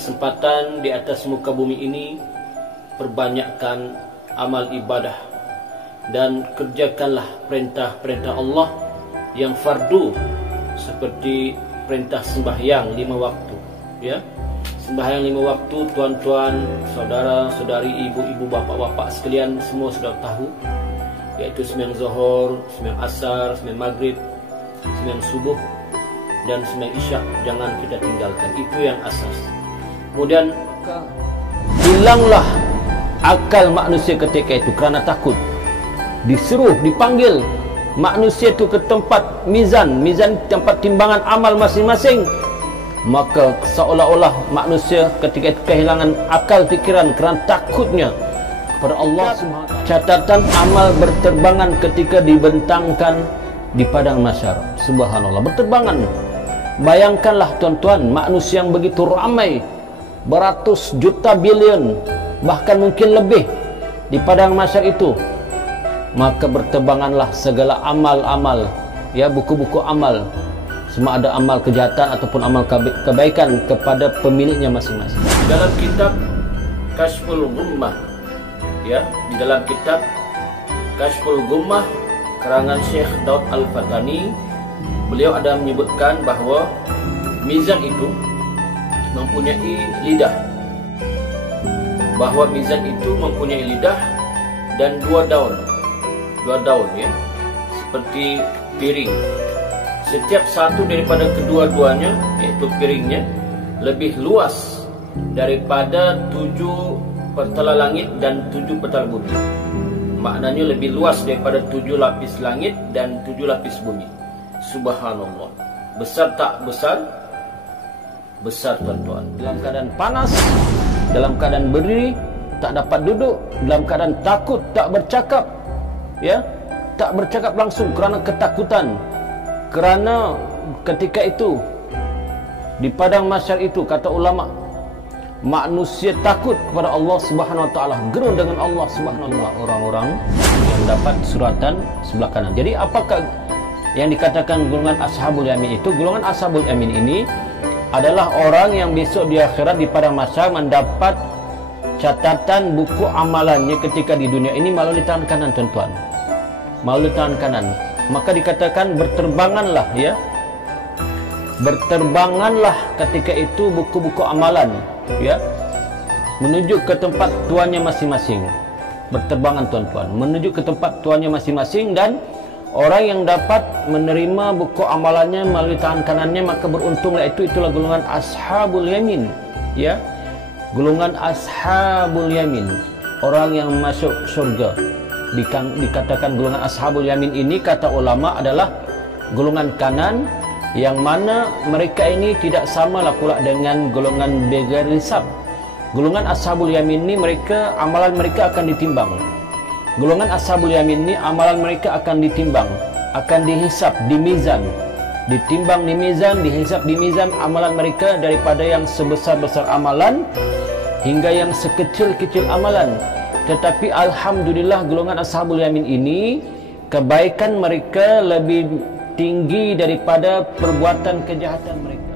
kesempatan di atas muka bumi ini, perbanyakkan amal ibadah dan kerjakanlah perintah-perintah Allah yang fardu, seperti perintah sembahyang 5 waktu, ya. Sembahyang 5 waktu, tuan-tuan, saudara-saudari, ibu-ibu, bapak-bapak sekalian semua sudah tahu, yaitu sembahyang zuhur, sembahyang asar, sembahyang maghrib, sembahyang subuh dan sembahyang isya. Jangan kita tinggalkan, itu yang asas. Kemudian hilanglah akal manusia ketika itu kerana takut. Disuruh, dipanggil manusia itu ke tempat mizan tempat timbangan amal masing-masing. Maka seolah-olah manusia ketika itu kehilangan akal fikiran kerana takutnya kepada Allah SWT. Catatan amal berterbangan ketika dibentangkan di padang mahsyar. Subhanallah, berterbangan. Bayangkanlah tuan-tuan, manusia yang begitu ramai, beratus juta bilion, bahkan mungkin lebih di padang mahsyar itu. Maka berterbanganlah segala amal-amal, ya, buku-buku amal, semua ada amal kejahatan ataupun amal kebaikan kepada pemiliknya masing-masing. Dalam kitab Kashful Ghummah, ya, di dalam kitab Kashful Ghummah karangan Syekh Daud Al-Fatani, beliau ada menyebutkan bahawa mizan itu mempunyai lidah, bahawa mizan itu mempunyai lidah dan dua daun, ya, seperti piring. Setiap satu daripada kedua-duanya, yaitu piringnya, lebih luas daripada 7 petala langit dan 7 petala bumi. Maknanya lebih luas daripada 7 lapis langit dan 7 lapis bumi. Subhanallah. Besar tak besar? Besar, tuan-tuan. Dalam keadaan panas, dalam keadaan berdiri, tak dapat duduk, dalam keadaan takut, tak bercakap, ya, tak bercakap langsung kerana ketakutan. Kerana ketika itu di padang mahsyar itu, kata ulama, manusia takut kepada Allah Subhanahu wa taala, gerun dengan Allah Subhanahu wa taala. Orang-orang yang dapat suratan sebelah kanan. Jadi apakah yang dikatakan golongan ashabul yamin itu? Golongan ashabul yamin ini adalah orang yang besok di akhirat di padang mahsyar mendapat catatan buku amalannya ketika di dunia ini melalui tangan kanan, tuan-tuan. Melalui tangan kanan. Maka dikatakan berterbanganlah, ya, berterbanganlah ketika itu buku-buku amalan, ya, menuju ke tempat tuannya masing-masing. Berterbangan, tuan-tuan, menuju ke tempat tuannya masing-masing. Dan orang yang dapat menerima buku amalannya melalui tangan kanannya, maka beruntunglah itu. Itulah golongan ashabul yamin, ya, golongan ashabul yamin, orang yang masuk surga. Dikatakan golongan ashabul yamin ini, kata ulama, adalah golongan kanan, yang mana mereka ini tidak samalah pula dengan golongan beggar hisab. Golongan ashabul yamin ini, mereka, amalan mereka akan ditimbang. Golongan ashabul yamin ini, amalan mereka akan ditimbang, akan dihisab di mizan, ditimbang di mizan, dihisab di mizan amalan mereka, daripada yang sebesar-besar amalan hingga yang sekecil-kecil amalan. Tetapi alhamdulillah golongan ashabul yamin ini, kebaikan mereka lebih tinggi daripada perbuatan kejahatan mereka.